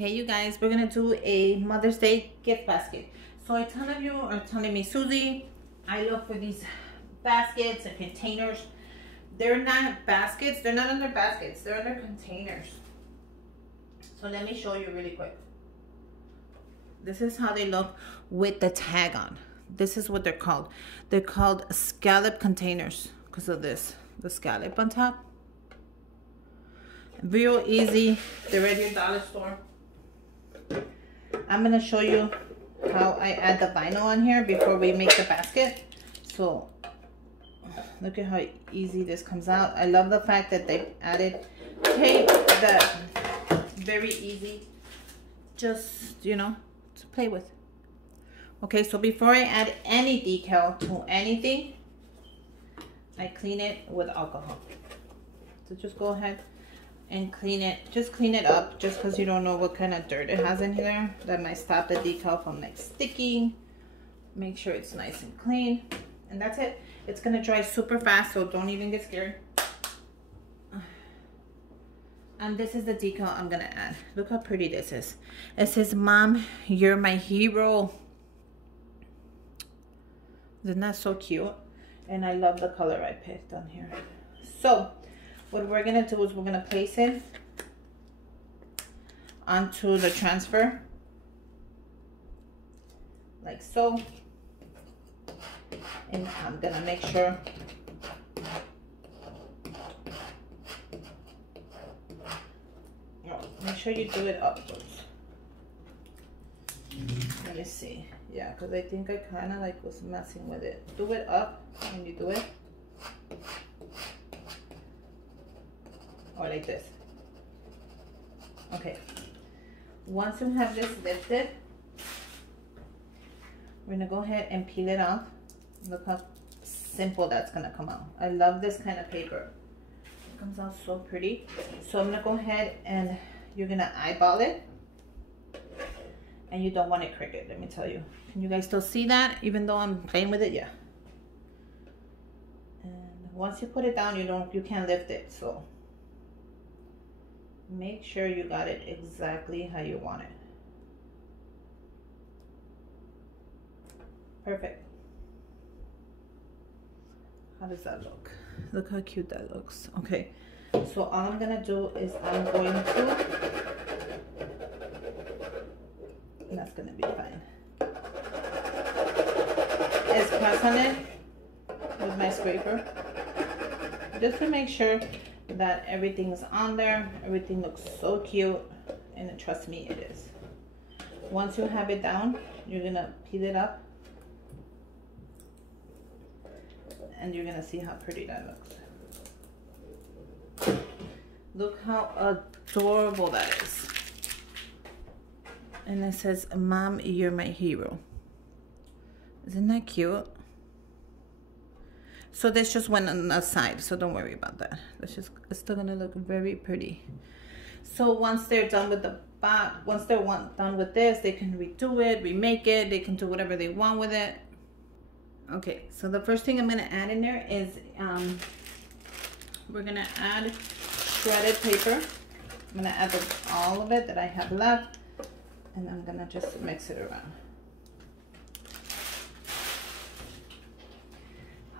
Hey you guys, we're gonna do a Mother's Day gift basket. So a ton of you are telling me, Susie, I look for these baskets and containers. They're not baskets, they're not under baskets, they're under containers. So let me show you really quick. This is how they look with the tag on. This is what they're called. They're called scallop containers because of this, the scallop on top. Real easy, they're at your dollar store. I'm gonna show you how I add the vinyl on here before we make the basket. So look at how easy this comes out. I love the fact that they added tape that very easy, just to play with. Okay, so before I add any decal to anything, I clean it with alcohol. So just go ahead and clean it. Just clean it up, just because you don't know what kind of dirt it has in here. That might stop the decal from sticking. Make sure it's nice and clean, and that's it. It's gonna dry super fast, so don't even get scared. And this is the decal I'm gonna add. Look how pretty this is. It says, "Mom, you're my hero." Isn't that so cute? And I love the color I picked on here. So what we're gonna do is we're gonna place it onto the transfer, like so. And I'm gonna make sure you do it upwards. Let me see. Yeah, because I think I kind of was messing with it. Do it up when you do it. Or like this. Okay. Once you have this lifted, we're gonna go ahead and peel it off. Look how simple that's gonna come out. I love this kind of paper. It comes out so pretty. So I'm gonna go ahead and you're gonna eyeball it. And you don't want it crooked, let me tell you. Can you guys still see that? Even though I'm playing with it, yeah. And once you put it down, you can't lift it, so make sure you got it exactly how you want it. Perfect. How does that look? Look how cute that looks. Okay, so all I'm gonna do is I'm going to, and that's gonna be fine, is press on it with my scraper just to make sure that everything's on there. Everything looks so cute, and trust me, it is. Once you have it down, you're gonna peel it up, and you're gonna see how pretty that looks. Look how adorable that is. And it says, "Mom, you're my hero." Isn't that cute? So this just went on the side, so don't worry about that. It's still gonna look very pretty. So once they're done with the back, once they're done with this, they can redo it, remake it, they can do whatever they want with it. Okay, so the first thing I'm gonna add in there is we're gonna add shredded paper. I'm gonna add all of it that I have left, and I'm gonna just mix it around.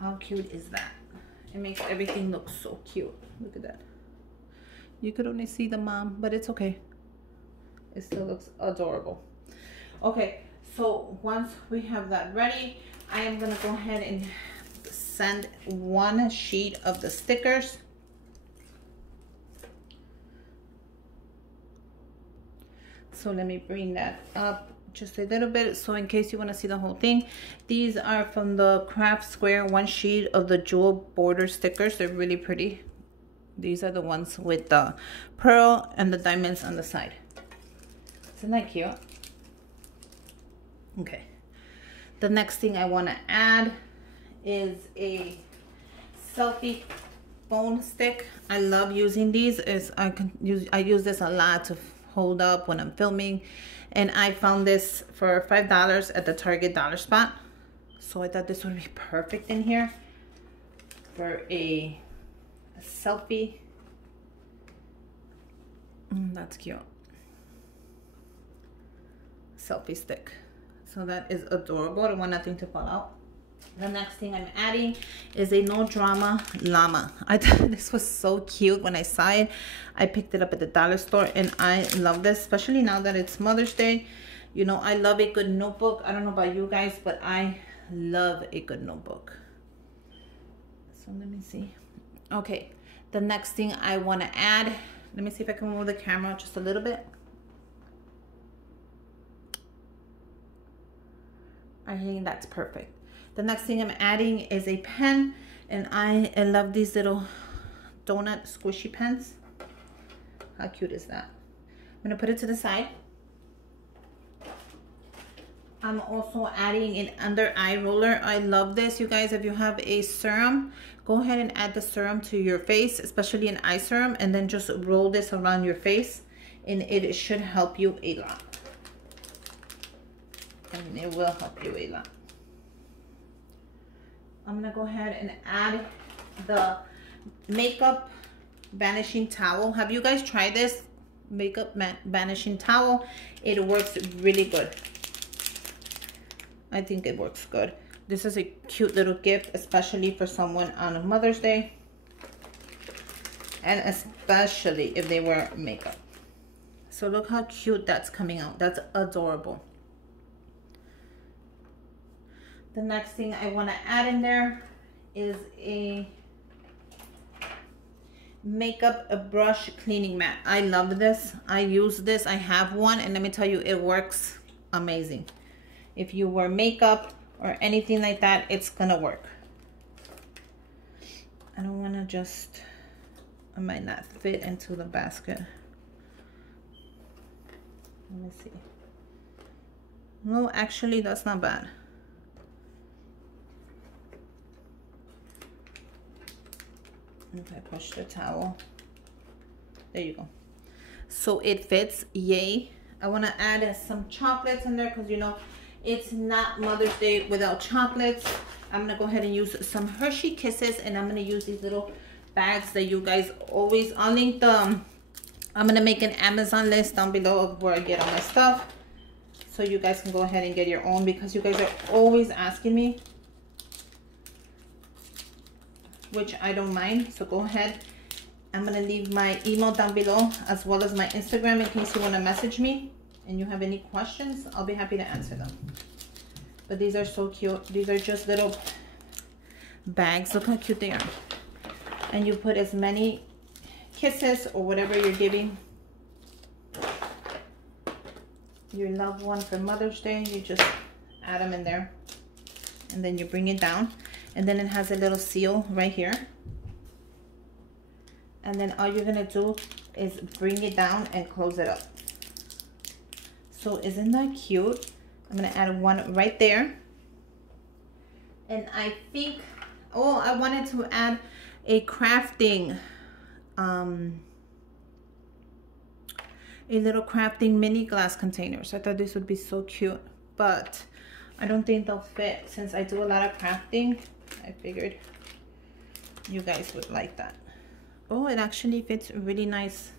How cute is that? It makes everything look so cute. Look at that. You could only see the mom, but it's okay. It still looks adorable. Okay, so once we have that ready, I am gonna go ahead and send one sheet of the stickers. So let me bring that up just a little bit, so in case you want to see the whole thing. These are from the Craft Square, one sheet of the jewel border stickers. They're really pretty. These are the ones with the pearl and the diamonds on the side. Isn't that cute? Okay, the next thing I want to add is a selfie phone stick. I love using these. I use this a lot to hold up when I'm filming, and I found this for $5 at the Target dollar spot. So I thought this would be perfect in here for a selfie. That's cute. selfie stick. So that is adorable. I don't want nothing to fall out. The next thing I'm adding is a no drama llama. I thought this was so cute when I saw it. I picked it up at the dollar store and I love this, especially now that it's Mother's Day. You know, I love a good notebook. I don't know about you guys, but I love a good notebook. So let me see. Okay, the next thing I want to add, let me see if I can move the camera just a little bit. I think that's perfect. The next thing I'm adding is a pen, and I love these little donut squishy pens. How cute is that? I'm gonna put it to the side. I'm also adding an under eye roller. I love this, you guys. If you have a serum, go ahead and add the serum to your face, especially an eye serum, and then just roll this around your face, and it should help you a lot. And it will help you a lot. I'm gonna go ahead and add the makeup vanishing towel. Have you guys tried this makeup vanishing towel? It works really good. I think it works good. This is a cute little gift, especially for someone on Mother's Day, and especially if they wear makeup. So look how cute that's coming out. That's adorable. The next thing I want to add in there is a makeup brush cleaning mat. I love this. I use this. I have one, and let me tell you, it works amazing. If you wear makeup or anything like that, it's gonna work. I don't want to just, I might not fit into the basket. Let me see. No, actually, that's not bad. If I push the towel, there you go. So it fits, yay. I want to add some chocolates in there because, you know, it's not Mother's Day without chocolates. I'm gonna go ahead and use some Hershey Kisses, and I'm gonna use these little bags that you guys always, I'll link the, I'm gonna make an Amazon list down below of where I get all my stuff, so you guys can go ahead and get your own, because you guys are always asking me, which I don't mind. So go ahead. I'm gonna leave my email down below, as well as my Instagram, in case you want to message me and you have any questions. I'll be happy to answer them. But these are so cute. These are just little bags. Look how cute they are. And you put as many kisses or whatever you're giving your loved one for Mother's Day. You just add them in there, and then you bring it down, and then it has a little seal right here. And then all you're gonna do is bring it down and close it up. So isn't that cute? I'm gonna add one right there. And I think, oh, I wanted to add a crafting, a little crafting mini glass containers. I thought this would be so cute, but I don't think they'll fit. Since I do a lot of crafting, I figured you guys would like that. Oh, it actually fits really nice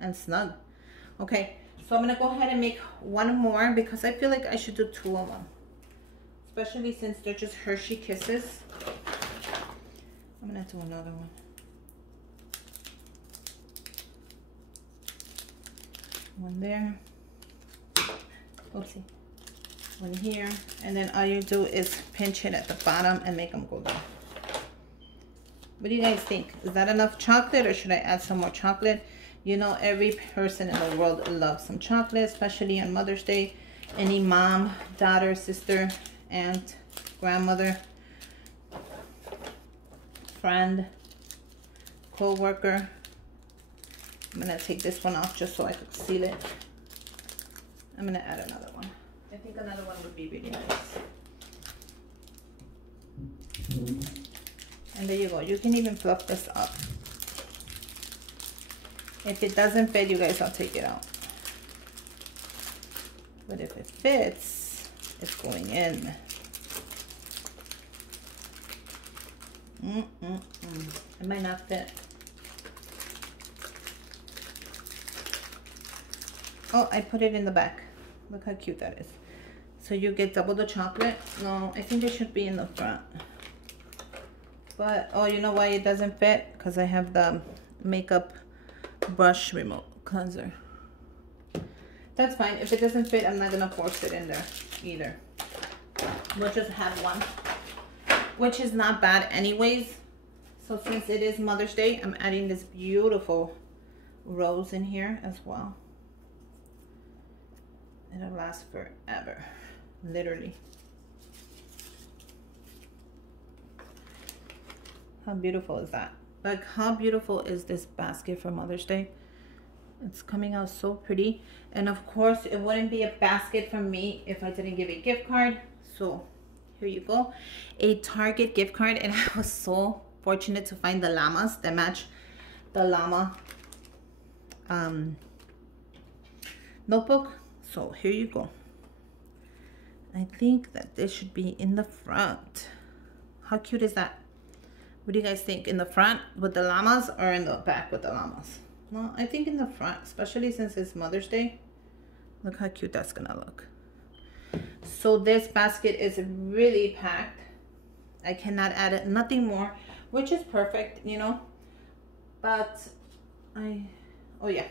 and snug. Okay, so I'm gonna go ahead and make one more, because I feel like I should do two of them, especially since they're just Hershey Kisses. I'm gonna do another one. One there. Oopsie. One here. And then all you do is pinch it at the bottom and make them go down. What do you guys think? Is that enough chocolate, or should I add some more chocolate? You know, every person in the world loves some chocolate, especially on Mother's Day. Any mom, daughter, sister, aunt, grandmother, friend, co-worker. I'm gonna take this one off just so I could seal it. I'm gonna add another one. I think another one would be really nice. And there you go. You can even fluff this up. If it doesn't fit, you guys, I'll take it out. But if it fits, it's going in. It might not fit. Oh, I put it in the back. Look how cute that is. So you get double the chocolate. No, I think it should be in the front. But, oh, you know why it doesn't fit? Because I have the makeup brush remote cleanser. That's fine. If it doesn't fit, I'm not going to force it in there either. We'll just have one, which is not bad anyways. So since it is Mother's Day, I'm adding this beautiful rose in here as well. It'll last forever, literally. How beautiful is that? Like, how beautiful is this basket for Mother's Day? It's coming out so pretty. And of course, it wouldn't be a basket for me if I didn't give a gift card. So here you go, a Target gift card. And I was so fortunate to find the llamas that match the llama notebook. So here you go. I think that this should be in the front. How cute is that? What do you guys think? In the front with the llamas or in the back with the llamas? Well, I think in the front, especially since it's Mother's Day. Look how cute that's gonna look. So this basket is really packed. I cannot add nothing more, which is perfect, you know. But oh yeah.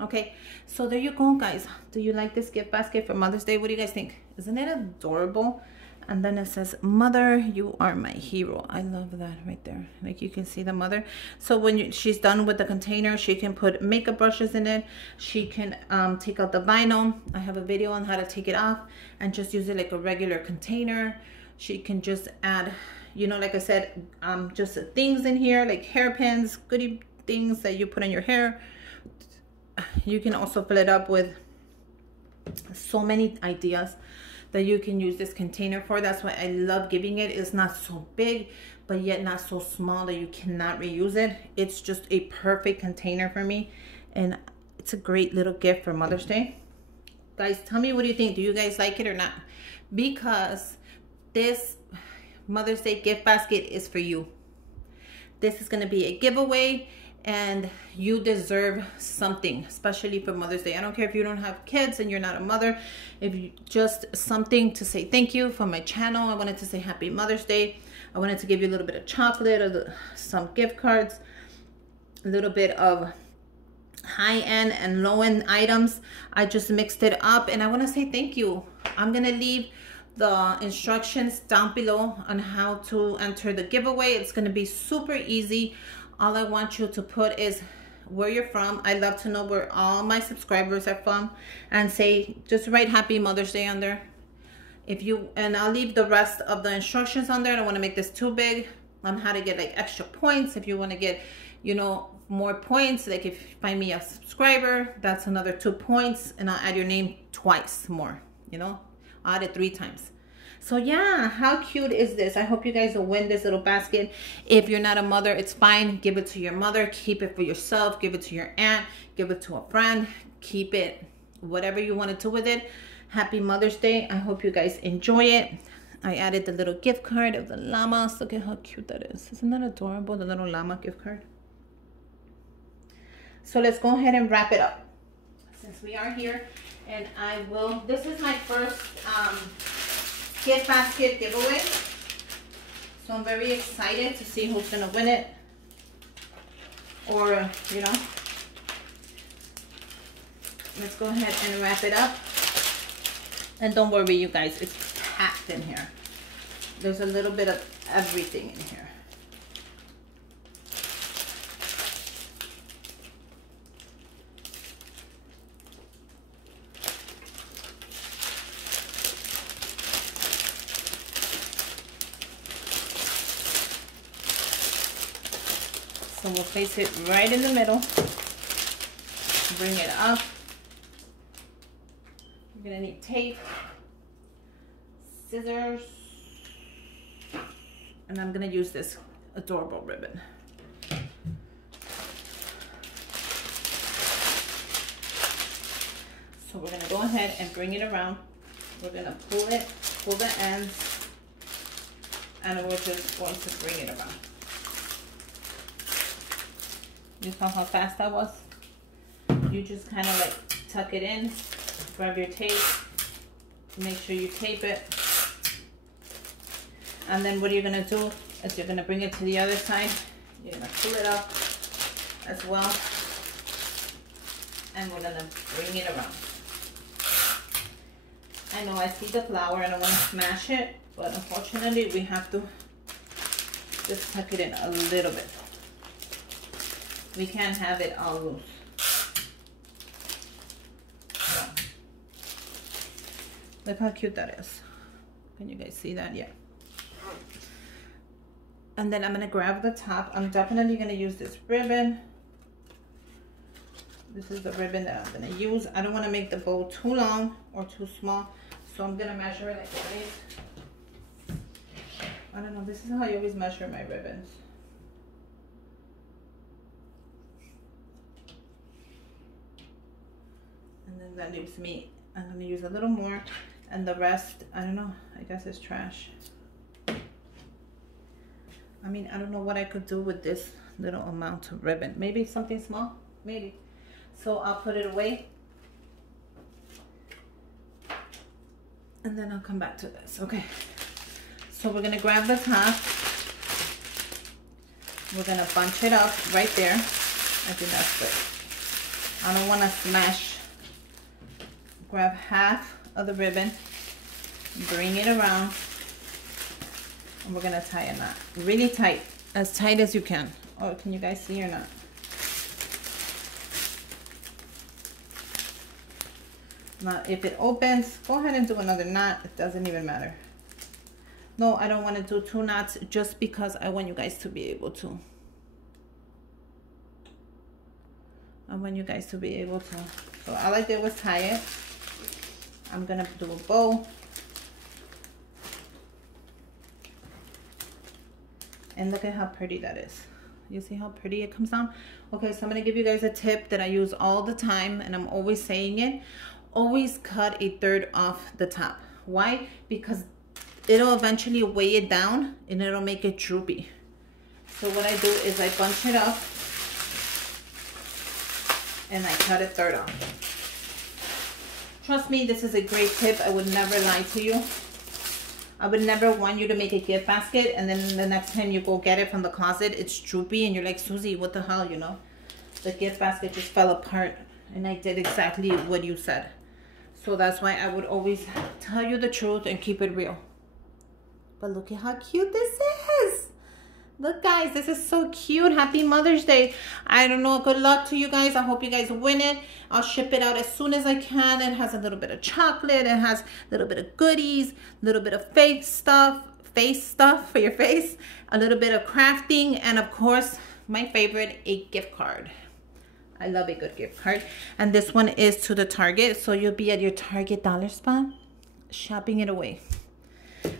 Okay, so there you go, guys. Do you like this gift basket for Mother's Day? What do you guys think? Isn't it adorable? And then it says, "Mother, you are my hero." I love that right there. Like, you can see the mother. So when she's done with the container, she can put makeup brushes in it. She can take out the vinyl. I have a video on how to take it off and just use it like a regular container. She can just add, you know, like I said, just things in here like hairpins, goodie things that you put in your hair. You can also fill it up with so many ideas that you can use this container for. That's why I love giving it. It's not so big, but yet not so small that you cannot reuse it. It's just a perfect container for me, and it's a great little gift for Mother's Day. Guys, tell me, what do you think? Do you guys like it or not? Because this Mother's Day gift basket is for you. This is going to be a giveaway, and you deserve something, especially for Mother's Day. I don't care if you don't have kids and you're not a mother. If you just something to say thank you from my channel. I wanted to say happy Mother's Day. I wanted to give you a little bit of chocolate or some gift cards, a little bit of high-end and low-end items. I just mixed it up, and I want to say thank you. I'm gonna leave the instructions down below on how to enter the giveaway. It's gonna be super easy. All I want you to put is where you're from. I love to know where all my subscribers are from, and say, just write happy Mother's Day on there. And I'll leave the rest of the instructions on there. I don't want to make this too big on how to get like extra points. If you want to get, you know, more points, like if you find me a subscriber, that's another 2 points, and I'll add your name twice more, you know, I'll add it 3 times. So yeah, how cute is this? I hope you guys will win this little basket. If you're not a mother, it's fine. Give it to your mother. Keep it for yourself. Give it to your aunt. Give it to a friend. Keep it, whatever you want to do with it. Happy Mother's Day. I hope you guys enjoy it. I added the little gift card of the llamas. Look at how cute that is. Isn't that adorable, the little llama gift card? So let's go ahead and wrap it up, since we are here. And I will, this is my first gift basket giveaway, so I'm very excited to see who's gonna win it, or you know. Let's go ahead and wrap it up, and don't worry, you guys, it's packed in here. There's a little bit of everything in here. So we'll place it right in the middle. Bring it up. You're gonna need tape, scissors, and I'm gonna use this adorable ribbon. So we're gonna go ahead and bring it around. We're gonna pull the ends, and we're just going to bring it around. You saw how fast that was? You just kind of like tuck it in, grab your tape, Make sure you tape it. And then what you're gonna do is you're gonna bring it to the other side. You're gonna pull it up as well. And we're gonna bring it around. I know I see the flour and I want to smash it, but unfortunately we have to just tuck it in a little bit. We can't have it all loose. So, look how cute that is. Can you guys see that? Yeah. And then I'm gonna grab the top. I'm definitely gonna use this ribbon. This is the ribbon that I'm gonna use. I don't wanna make the bow too long or too small, so I'm gonna measure it like this. I don't know, this is how I always measure my ribbons. And then that leaves me, I'm gonna use a little more, and the rest, I don't know, I guess it's trash. I mean, I don't know what I could do with this little amount of ribbon. Maybe something small, maybe. So I'll put it away. And then I'll come back to this, okay. So we're gonna grab the top. We're gonna bunch it up right there. I think that's good. I don't wanna smash. Grab half of the ribbon, bring it around, and we're gonna tie a knot. Really tight, as tight as you can. Oh, can you guys see or not? Now, if it opens, go ahead and do another knot. It doesn't even matter. No, I don't want to do 2 knots just because I want you guys to be able to. I want you guys to be able to. So all I did was tie it. I'm going to do a bow. And look at how pretty that is. You see how pretty it comes down? Okay, so I'm going to give you guys a tip that I use all the time, and I'm always saying it. Always cut 1/3 off the top. Why? Because it'll eventually weigh it down and it'll make it droopy. So what I do is I bunch it up and I cut 1/3 off. Trust me, this is a great tip. I would never lie to you. I would never want you to make a gift basket and then the next time you go get it from the closet, it's droopy and you're like, Susie, what the hell, you know? The gift basket just fell apart and I did exactly what you said. So that's why I would always tell you the truth and keep it real. But look at how cute this is. Look, guys, this is so cute. Happy Mother's Day. I don't know. Good luck to you guys. I hope you guys win it. I'll ship it out as soon as I can. It has a little bit of chocolate. It has a little bit of goodies, a little bit of face stuff for your face, a little bit of crafting, and of course, my favorite, a gift card. I love a good gift card. And this one is to the Target. So you'll be at your Target dollar spot shopping it away.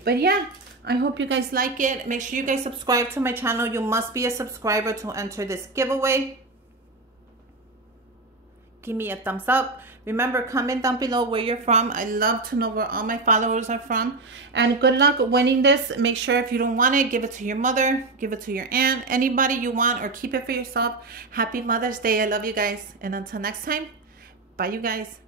But yeah, I hope you guys like it. Make sure you guys subscribe to my channel. You must be a subscriber to enter this giveaway. Give me a thumbs up. Remember, comment down below where you're from. I love to know where all my followers are from. And good luck winning this. Make sure if you don't want it, give it to your mother, give it to your aunt, anybody you want, or keep it for yourself. Happy Mother's Day. I love you guys. And until next time, bye you guys.